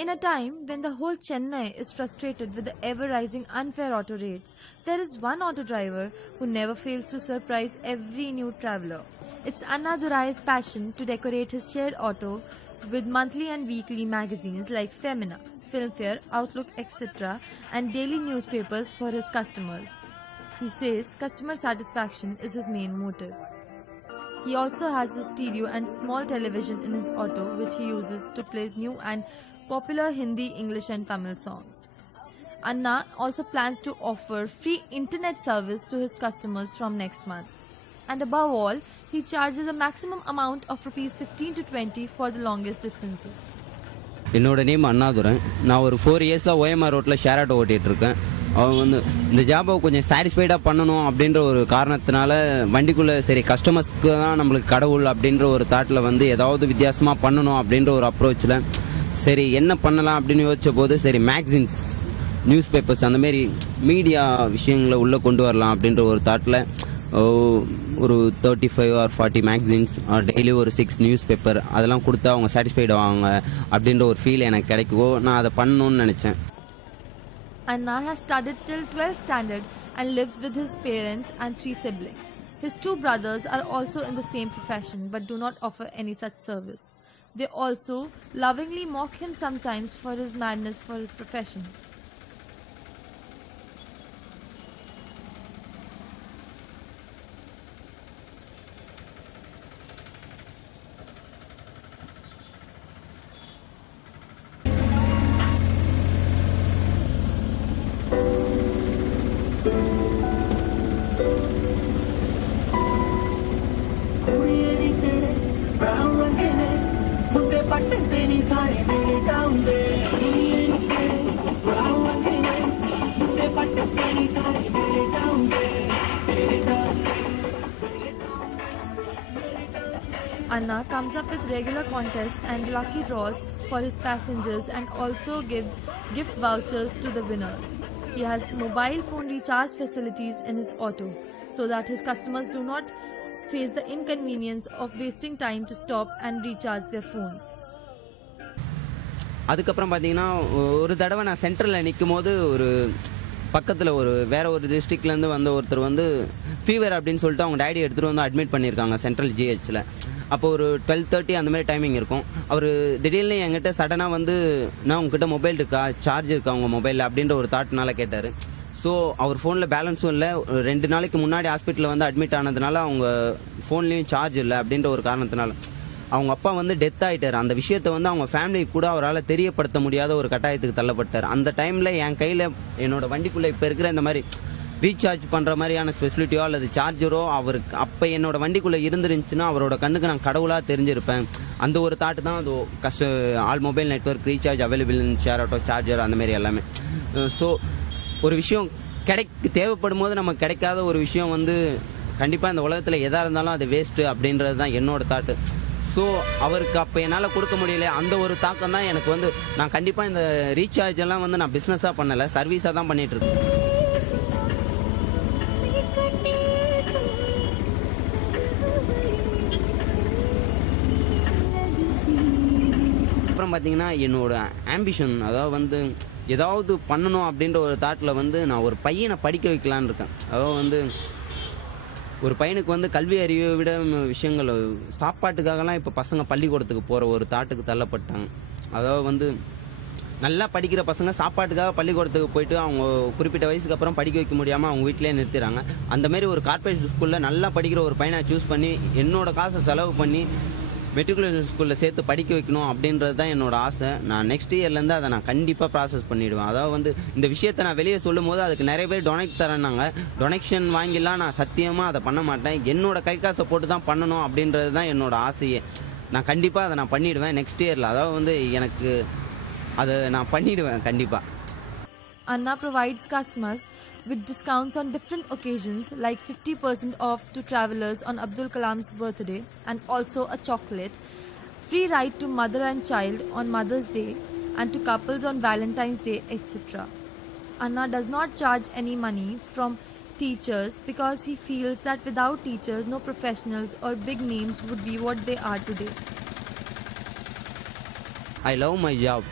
In a time when the whole Chennai is frustrated with the ever-rising unfair auto rates, there is one auto driver who never fails to surprise every new traveller. It's Anna Durai's passion to decorate his shared auto with monthly and weekly magazines like Femina, Filmfare, Outlook, etc. and daily newspapers for his customers. He says customer satisfaction is his main motive. He also has a stereo and small television in his auto which he uses to play new and popular Hindi, English and Tamil songs. Anna also plans to offer free internet service to his customers from next month. And above all, he charges a maximum amount of rupees 15 to 20 for the longest distances. என்னோட name Annadurai. நான் ஒரு 4 இயர்ஸாக OMR ரோட்டில் share auto ஓட்டிகிட்டு இருக்கேன். அவங்க வந்து இந்த ஜாபை கொஞ்சம் சாட்டிஸ்ஃபைடாக பண்ணணும் அப்படின்ற ஒரு காரணத்தினால வண்டிக்குள்ளே சரி கஸ்டமர்ஸ்க்கு தான் நம்மளுக்கு கடவுள் அப்படின்ற ஒரு தாட்டில் வந்து ஏதாவது வித்தியாசமாக பண்ணணும் அப்படின்ற ஒரு அப்ரோச்சில் சரி என்ன பண்ணலாம் அப்படின்னு யோசிச்ச போது சரி மேக்சின்ஸ் நியூஸ் பேப்பர்ஸ் அந்தமாரி மீடியா விஷயங்களை உள்ளே கொண்டு வரலாம் அப்படின்ற ஒரு தாட்டில் ஒரு 35 or 40 மேக்சின்ஸ் டெய்லி ஒரு 6 நியூஸ் பேப்பர் அதெல்லாம் கொடுத்தா அவங்க சாட்டிஸ்ஃபைட் ஆவாங்க அப்படின்ற ஒரு ஃபீல் எனக்கு கிடைக்கும். நான் அதை பண்ணணும்னு நினச்சேன். Anna has studied till 12th standard and lives with his parents and 3 siblings. His 2 brothers are also in the same profession but do not offer any such service. They also lovingly mock him sometimes for his madness for his profession. Anna comes up with regular contests and lucky draws for his passengers and also gives gift vouchers to the winners. He has mobile phone recharge facilities in his auto so that his customers do not face the inconvenience of wasting time to stop and recharge their phones. அதுக்கப்புறம் பார்த்தீங்கன்னா ஒரு தடவை நான் சென்ட்ரலில் நிற்கும் போது ஒரு பக்கத்தில் வேற ஒரு டிஸ்ட்ரிக்ட்லேருந்து வந்த ஒருத்தர் வந்து ஃபீவர் அப்படின்னு சொல்லிட்டு அவங்க டேடி எடுத்துகிட்டு வந்து அட்மிட் பண்ணியிருக்காங்க சென்ட்ரல் ஜிஹெச்சில். அப்போ ஒரு 12:30 அந்த மாதிரி டைமிங் இருக்கும். அவர் திடீர்னு என்கிட்ட சடனாக வந்து நான் உங்ககிட்ட மொபைல் இருக்கா சார்ஜ் இருக்கா உங்கள் மொபைலில் அப்படின்ற ஒரு தாட்னால கேட்டார். ஸோ அவர் ஃபோனில் பேலன்ஸும் இல்லை. 2 நாளைக்கு முன்னாடி ஹாஸ்பிட்டலில் வந்து அட்மிட் ஆனதுனால அவங்க ஃபோன்லேயும் சார்ஜ் இல்லை அப்படின்ற ஒரு காரணத்தினால அவங்க அப்பா வந்து டெத் ஆகிட்டார். அந்த விஷயத்தை வந்து அவங்க ஃபேமிலி கூட அவரால் தெரியப்படுத்த முடியாத ஒரு கட்டாயத்துக்கு தள்ளப்பட்டார். அந்த டைமில் என் கையில் என்னோட வண்டிக்குள்ளே இப்போ இருக்கிற இந்த மாதிரி ரீசார்ஜ் பண்ணுற மாதிரியான ஸ்பெசிலிட்டியோ அல்லது சார்ஜரோ அவருக்கு அப்போ என்னோட வண்டிக்குள்ளே இருந்துருந்துச்சுன்னா அவரோட கண்ணுக்கு நான் கடவுளாக தெரிஞ்சிருப்பேன். அந்த ஒரு தாட்டு தான் அது all mobile network recharge available in share auto charger அந்த மாதிரி எல்லாமே. ஸோ ஒரு விஷயம் தேவைப்படும் போது நமக்கு கிடைக்காத ஒரு விஷயம் வந்து கண்டிப்பாக இந்த உலகத்தில் எதாக இருந்தாலும் அது வேஸ்ட்டு அப்படின்றது தான் என்னோட தாட்டு. ஸோ அவருக்கு அப்போ என்னால் கொடுக்க முடியல. அந்த ஒரு தாக்கம் தான் எனக்கு வந்து நான் கண்டிப்பாக இந்த ரீசார்ஜ் எல்லாம் வந்து நான் பிஸ்னஸாக பண்ணலை, சர்வீஸாக தான் பண்ணிகிட்ருக்கேன். அப்புறம் பார்த்தீங்கன்னா என்னோட ஆம்பிஷன் அதாவது வந்து ஏதாவது பண்ணணும் அப்படின்ற ஒரு தாட்டில் வந்து நான் ஒரு பையனை படிக்க வைக்கலான்னு இருக்கேன். அதாவது வந்து ஒரு பையனுக்கு வந்து கல்வி அறிவை விட விஷயங்கள் சாப்பாட்டுக்காகலாம் இப்போ பசங்க பள்ளிக்கூடத்துக்கு போகிற ஒரு தாட்டுக்கு தள்ளப்பட்டாங்க. அதாவது வந்து நல்லா படிக்கிற பசங்க சாப்பாட்டுக்காக பள்ளிக்கூடத்துக்கு போயிட்டு அவங்க குறிப்பிட்ட வயசுக்கு அப்புறம் படிக்க வைக்க முடியாமல் அவங்க வீட்டிலே நிறுத்திடுறாங்க. அந்தமாரி ஒரு கார்ப்பரேட் ஸ்கூலில் நல்லா படிக்கிற ஒரு பையனை சூஸ் பண்ணி என்னோடய காசை செலவு பண்ணி மெட்ரிகுலேஷன் ஸ்கூலில் சேர்த்து படிக்க வைக்கணும் அப்படின்றது தான் என்னோட ஆசை. நான் நெக்ஸ்ட் இயர்லேருந்து அதை நான் கண்டிப்பாக ப்ராசஸ் பண்ணிவிடுவேன். அதாவது வந்து இந்த விஷயத்தை நான் வெளியே சொல்லும் போது அதுக்கு நிறைய பேர் டொனேட் தரேன்னாங்க. டொனேஷன் வாங்கிலாம் நான் சத்தியமாக அதை பண்ண மாட்டேன். என்னோட கை காசை போட்டு தான் பண்ணணும் அப்படின்றது தான் என்னோட ஆசையே. நான் கண்டிப்பாக அதை நான் பண்ணிவிடுவேன் நெக்ஸ்ட் இயரில். அதாவது வந்து எனக்கு அதை நான் பண்ணிவிடுவேன் கண்டிப்பாக. Anna provides customers with discounts on different occasions like 50% off to travelers on Abdul Kalam's birthday and also a chocolate, free ride to mother and child on Mother's Day and to couples on Valentine's Day, etc. Anna does not charge any money from teachers because he feels that without teachers, no professionals or big names would be what they are today. I love my job.